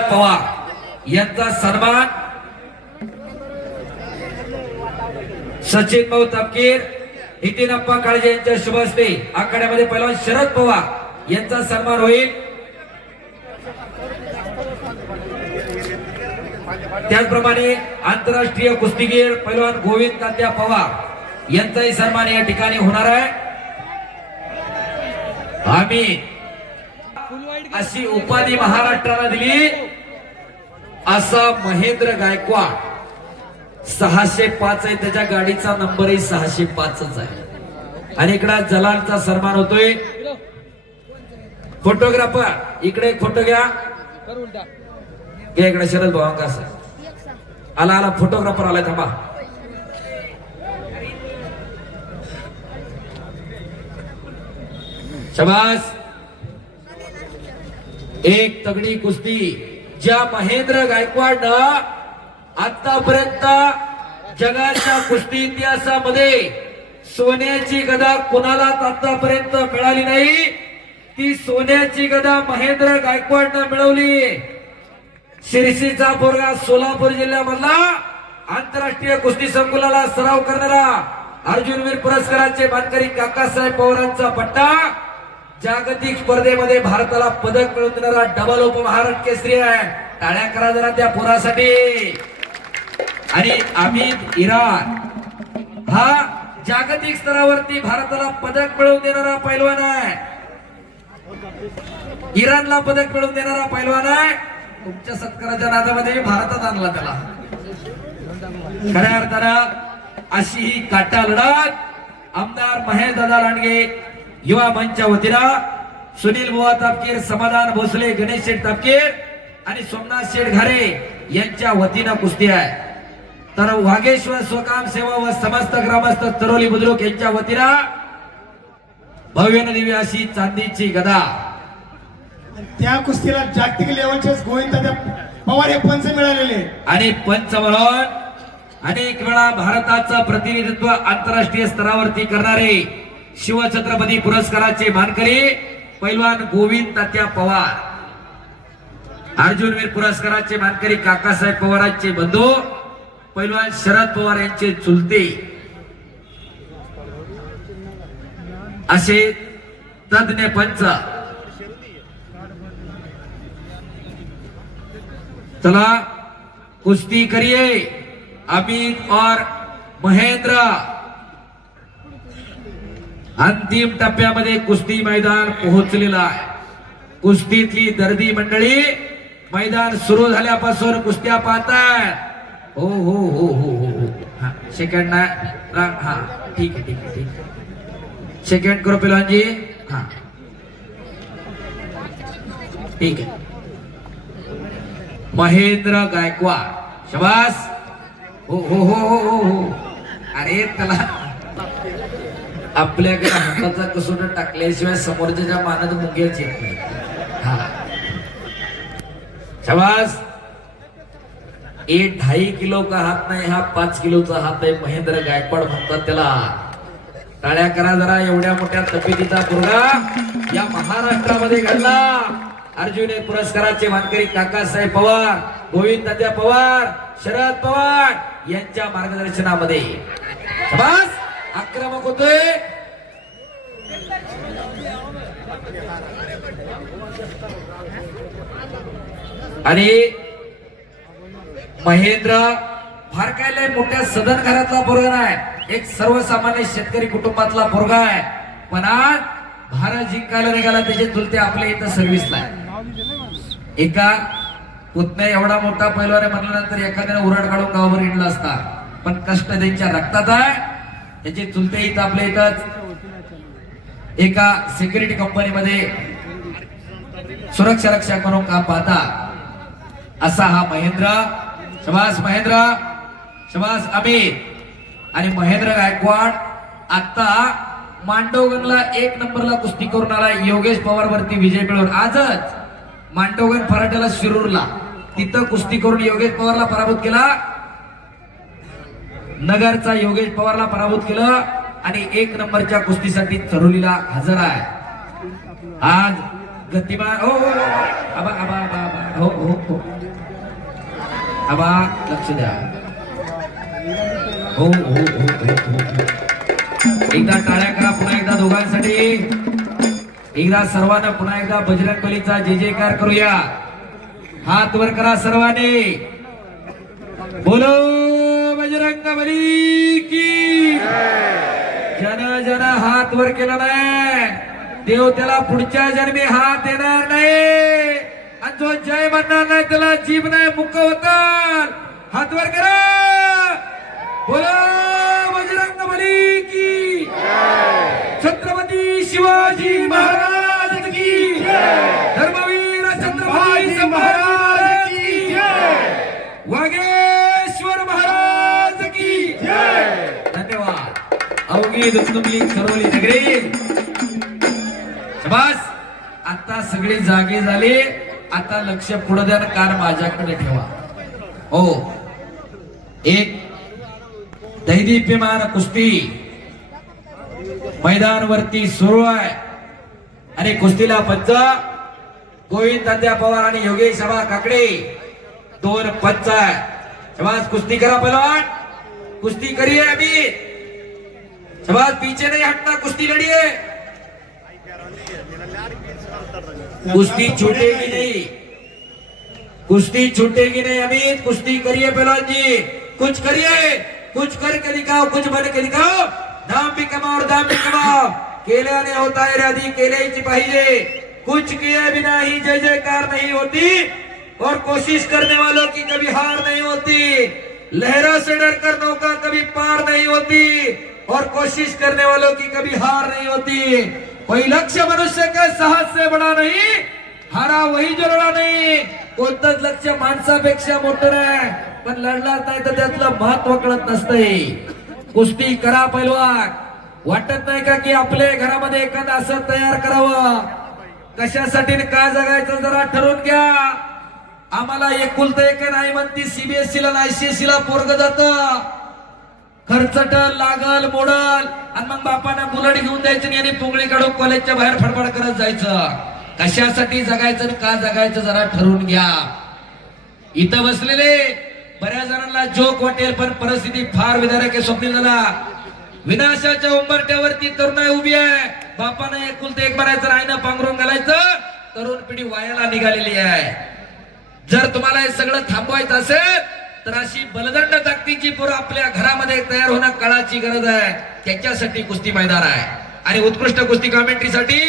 पवार यांचा सन्मान सचिन भाऊ तपकीर नितीन अप्पा काळजे यांच्या शुभ हस्ते आखाड्यामध्ये पहिलवान शरद पवार यांचा सन्मान होईल। त्याचप्रमाणे आंतरराष्ट्रीय कुस्तीगीर पहिलवान गोविंद तात्या पवार यांचाही सन्मान या ठिकाणी होणार आहे। आम्ही अशी उपाधी महाराष्ट्राला दिली असा महेंद्र गायकवाड 605 आहे, त्याच्या गाडीचा नंबरही 605च आहे। आणि इकडे जलालचा सन्मान होतोय। फोटोग्राफर इकडे फोटो घ्या, इकडे शरद भावांका आला आला फोटोग्राफर आलाय, थांबा। शाबास, एक तगडी कुस्ती ज्या महेंद्र गायकवाडनं आतापर्यंत जगाच्या कुस्ती इतिहासामध्ये सोन्याची गदा कुणालाच आतापर्यंत मिळाली नाही, ती सोन्याची गदा महेंद्र गायकवाडनं मिळवली। शिरसीचा पोरगा सोलापूर जिल्ह्यामधला आंतरराष्ट्रीय कुस्ती संकुलाला सराव करणारा अर्जुनवीर पुरस्काराचे मानकरी काकासाहेब पवारांचा पट्टा जागतिक स्पर्धेमध्ये भारताला पदक मिळवून देणारा डबल उपमहाराष्ट्र केसरी आहे। टाळ्या करा जरा त्या पोरासाठी। आणि अमित इराण हा जागतिक स्तरावरती भारताला पदक मिळवून देणारा पैलवान आहे। इराणला पदक मिळवून देणारा पैलवान आहे। तुमच्या सत्काराच्या नादामध्ये भारतात आणला त्याला। खऱ्या अर्थानं अशी ही काटा लढत आमदार महेश दादा लांडगे युवा मंचच्या वतीनं सुनील बुवा तापकीर, समाधान भोसले, गणेश शेठ तापकीर आणि सोमनाथ शेठ घारे यांच्या वतीनं कुस्ती आहे। तर वाघेश्वर स्वकाम सेवा व समस्त ग्रामस्थ तरोली बुद्रुक यांच्या वतीनं भव्य दिव्य अशी चांदीची गदा। त्या कुस्तीला जागतिक लेवलचे गोविंद पवार हे पंच मिळालेले आणि पंच म्हणून अनेक वेळा भारताचं प्रतिनिधित्व आंतरराष्ट्रीय स्तरावरती करणारे शिवछत्रपती पुरस्काराचे मानकरी पैलवान गोविंद तात्या पवार, अर्जुनवीर पुरस्काराचे मानकरी काकासाहेब पवारांचे बंधू पैलवान शरद पवार यांचे चुलते असे तज्ञ पंच। चला कुस्ती करिए अमित और महेंद्र। अंतिम टप्प्यामध्ये कुस्ती मैदान पोहोचलेला आहे। कुस्तीतली दर्दी मंडळी मैदान सुरू झाल्यापासून कुस्त्या पाहतात। हो हो हो हो हो हा सेकंड ना, हा ठीक आहे ठीक आहे ठीक आहे, सेकंड करो पिलांजी, हा ठीक आहे। महेंद्र गायकवाड शाबास, हो हो हो हो हो हो। अरे त्याला आपल्याकडे हाताचा कसोटा टाकल्याशिवाय समोरच्या मानत मुंग्याच येत नाही। हा शाबास, 2.5 किलो का हात नाही, हा 5 किलोचा हात आहे। महेंद्र गायकवाड म्हणतात त्याला। टाळ्या करा जरा, एवढ्या मोठ्या तब्येतीचा पोरगा या महाराष्ट्रामध्ये घडला। अर्जुन पुरस्काराचे मानकरी काकासाहेब पवार, गोविंद तात्या पवार, शरद पवार यांच्या मार्गदर्शनामध्ये शाबास, आक्रमक होतोय। आणि महेंद्र फार काय लय मोठ्या सदन घरातला पोरगा नाही, एक सर्वसामान्य शेतकरी कुटुंबातला पोरगा आहे। पण आज भारत जिंकायला निघाला, त्याचे चुलते आपल्या इथं सर्व्हिसला आहे। एका पुतण्या एवढा मोठा पैलवान आहे म्हटल्यानंतर एखाद्याने उराड काढून गावावर हिंडला असता, पण कष्ट त्यांच्या रक्तात आहे। त्याचे चुलते इथं आपल्या इथंच एका सिक्युरिटी कंपनीमध्ये सुरक्षा रक्षक म्हणून काम पाहता असा हा महेंद्र। शाबास महेंद्र, शाबास अमित। आणि महेंद्र गायकवाड आता मांडवगणला 1 नंबरला कुस्ती करून आला, योगेश पवार वरती विजय मिळवून। आजच मांडवगण फराट्याला शिरूरला तिथं कुस्ती करून योगेश पवारला पराभूत केला। नगरचा योगेश पवारला पराभूत केलं आणि 1 नंबरच्या कुस्तीसाठी चरोलीला हजर आहे। आज गतिमान, हो आबा आबा आबा हो आबा लक्ष द्या. हो हो हो हो. एकदा टाळ्या करा पुन्हा एकदा दोघांसाठी. एकदा सर्वांना पुन्हा एकदा बजरंग बलीचा जय जयकार करूया. हात वर करा सर्वांनी. बोलो बजरंग बली की. जन जन हात वर केला नाही देव त्याला पुढच्या जन्मी हात देणार नाही. आणि जो जय म्हणणार नाही त्याला जीभ नाही मुक होतात. हात वर करा. बोलो बजरंग बली की. छत्रपती शिवाजी महाराज की. धर्मवीर छत्रपती महाराज की. वागेश्वर महाराज की. धन्यवाद. अवघी दुमदुमली खरोली नगरी. बस आता सगळे जागे झाले. आता लक्ष पुढे द्या, कान माझ्याकडे ठेवा. हो, एक दैदिप्यमान कुस्ती मैदानवरती सुरू आहे आणि कुस्तीला पंच गोविंद तात्या पवार आणि योगेश आबा काकडे. 2 पंच आहे. शबाज कुस्ती करा पहलवान. कुस्ती करिए अभी. शबाज पीछे नहीं हटना, कुश्ती लड़िए. कुश्ती छूटेगी नहीं, कुश्ती छूटेगी नहीं. अमित कुश्ती करिए पहलवान जी. कुछ करिए, कुछ करके दिखाओ, कुछ बन के दिखाओ. नाम भी कमाओ और दाम भी कमाओ. केल्याने होता है राधी, केल्याची पाहिजे. कुछ किए बिना ही जय जयकार नहीं होती और कोशिश करने वालों की कभी हार नहीं होती. लहरों से डरकर नौका कभी पार नहीं होती और कोशिश करने वालों की कभी हार नहीं होती. कोई लक्ष्य मनुष्य के साहस से बड़ा नहीं, हारा वही जो लढा नाही. कोणतंच लक्ष्य माणसापेक्षा मोठं नाही, पण लढलाच नाही तर त्यातलं महत्व कळत नसतंय. कुस्ती करा पैलवान. वाटत नाही का की आपल्या घरामध्ये एखादं असं तयार करावं. कशासाठी का जगायचं जरा ठरवून घ्या. आम्हाला एकुलतं एक नाही म्हणती सीबीएसई ला आयसीएसई ला पोरग जात. खर्चटल लागल मोडल आणि मग बापांना बुलट घेऊन द्यायचं आणि पोंगळी काढून कॉलेजच्या बाहेर फडफड करत जायचं. कशासाठी जगायचं आणि का जगायचं जरा ठरवून घ्या. इथं बसलेले बऱ्याच जणांना जोक वाटेल, पण परिस्थिती फार विदारक आहे. स्वप्नील दादा, विनाशाच्या उंबरट्यावरती तरुणाई उभी आहे. बापानं एकुलतं एक बनायचं, आईनं पांघरून घालायचं. तरुण पिढी वायाला निघालेली आहे. जर तुम्हाला हे सगळं थांबवायचं असेल तर अशी बलदंड ताकदीची पोरं आपल्या घरामध्ये तयार होणं काळाची गरज आहे. त्याच्यासाठी कुस्ती मैदान आहे. आणि उत्कृष्ट कुस्ती कॉमेंट्रीसाठी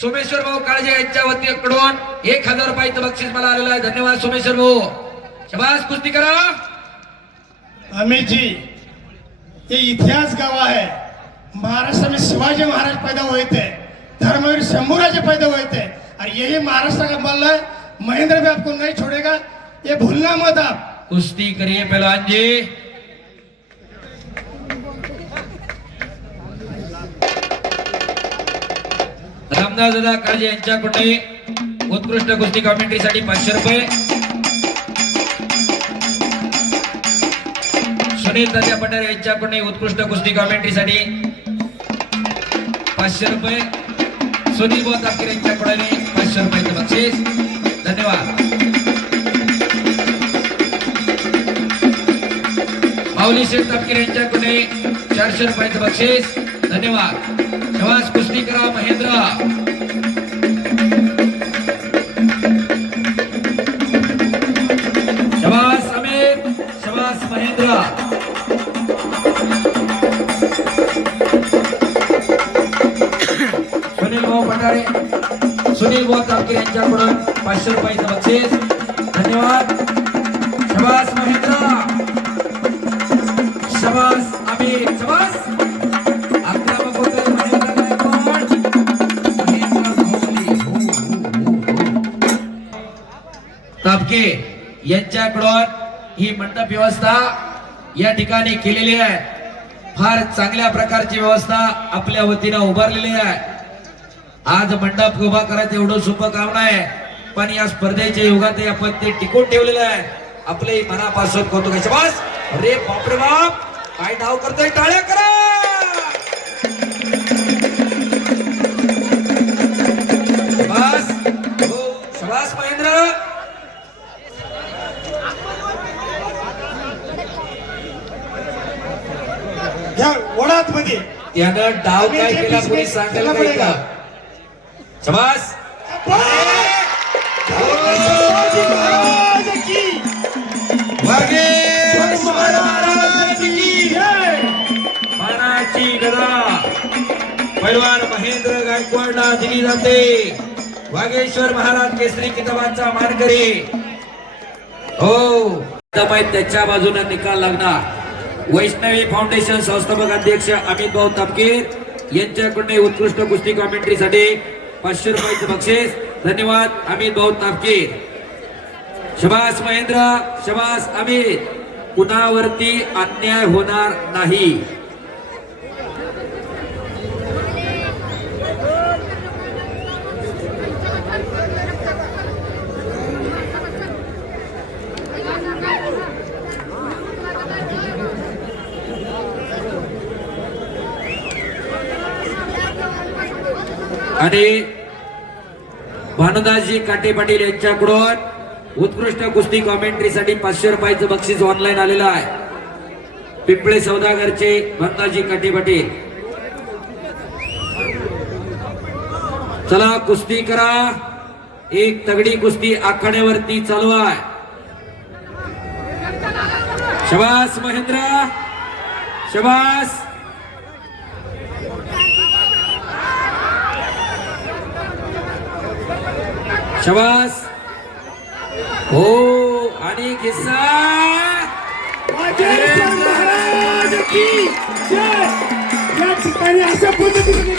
सोमेश्वर भाऊ काळजे यांच्या वतीकडून 1000 रुपयाचं बक्षीस मला आलेलं आहे. धन्यवाद सोमेश्वर भाऊ. शबास, कुस्ती करा. अमित जी, ये इतिहास गवाह है. महाराष्ट्र में शिवाजी महाराज पैदा हुए थे, धर्मवीर शंभूराजे पैदा हुए थे, और यही महाराष्ट्र का बल है. महेंद्र भी आपको नहीं छोड़ेगा, ये भूलना मत आप. कुस्ती करिए पहलवान जी. रामदास दादा काळजे यांच्याकडे उत्कृष्ट कुस्ती कॉमेंट्रीसाठी 500 रुपये. सुनील तात्या पटेल यांच्याकडे उत्कृष्ट कुस्ती कॉमेंट्रीसाठी 500 रुपये. सुनील बोतापकर यांच्याकडे 500 रुपयाचं बक्षीस. धन्यवाद. माऊली शेठ तापकीर यांच्याकडे 400 रुपयाचं बक्षीस. धन्यवाद. शबास, कुस्ती करा महेंद्र. शबास अमित, शबास महेंद्र. सुनील भाऊ पठारे, सुनील भाऊ तापकीर यांच्याकडून 500 रुपयाचं बक्षीस. धन्यवाद. शबास महेंद्र, शबास अमित, शबास. आक्रमक होते महेंद्र गायकवाड. महेंद्र धोनी. तापके यांच्याकडून ही मंडप व्यवस्था या ठिकाणी केलेली आहे. फार चांगल्या प्रकारची व्यवस्था आपल्या वतीनं उभारलेली आहे. आज मंडप उभा करायचं एवढं सोपं काम नाही, पण या स्पर्धेच्या युगात आपण ते टिकून ठेवलेलं आहे. आपले मनापासून कौतुक आहे. शबास. अरे बापरे बाप, काय डाव करतोय. टाळ्या करा. शबास. हो, शबास महेंद्र. घ्या ओढात मध्ये त्यानं डाव काय केला कोणी सांगाल काय का शबास वागेश्वर महाराज की मानाची गदा पैलवान महेंद्र गायकवाडला दिली जाते. वागेश्वर महाराज केसरी किताबाचा मानकरी हो माहित त्याच्या बाजूने निकाल लागणार. वैष्णवी फाउंडेशन संस्थापक अध्यक्ष अमित भाऊ तापकीर यांच्याकडून उत्कृष्ट कुस्ती कॉमेंट्रीसाठी 500 रुपयाचे बक्षीस. धन्यवाद अमित भाऊ तापकीर. शबास महेंद्र शबास अमित. कुणावरती अन्याय होणार नाही. आणि भानुदासजी काटे पाटील यांच्याकडून उत्कृष्ट कुस्ती कॉमेंट्रीसाठी 500 रुपयाचं बक्षीस ऑनलाईन आलेलं आहे. पिंपळे सौदागरचे भानुदासजी काटे पाटील. चला कुस्ती करा. एक तगडी कुस्ती आखाड्यावरती चालू आहे. शबास महेंद्र शबास. शबास हो आणि किस्सा वागेश्वर महाराज की जय. या ठिकाणी अशा पद्धतीने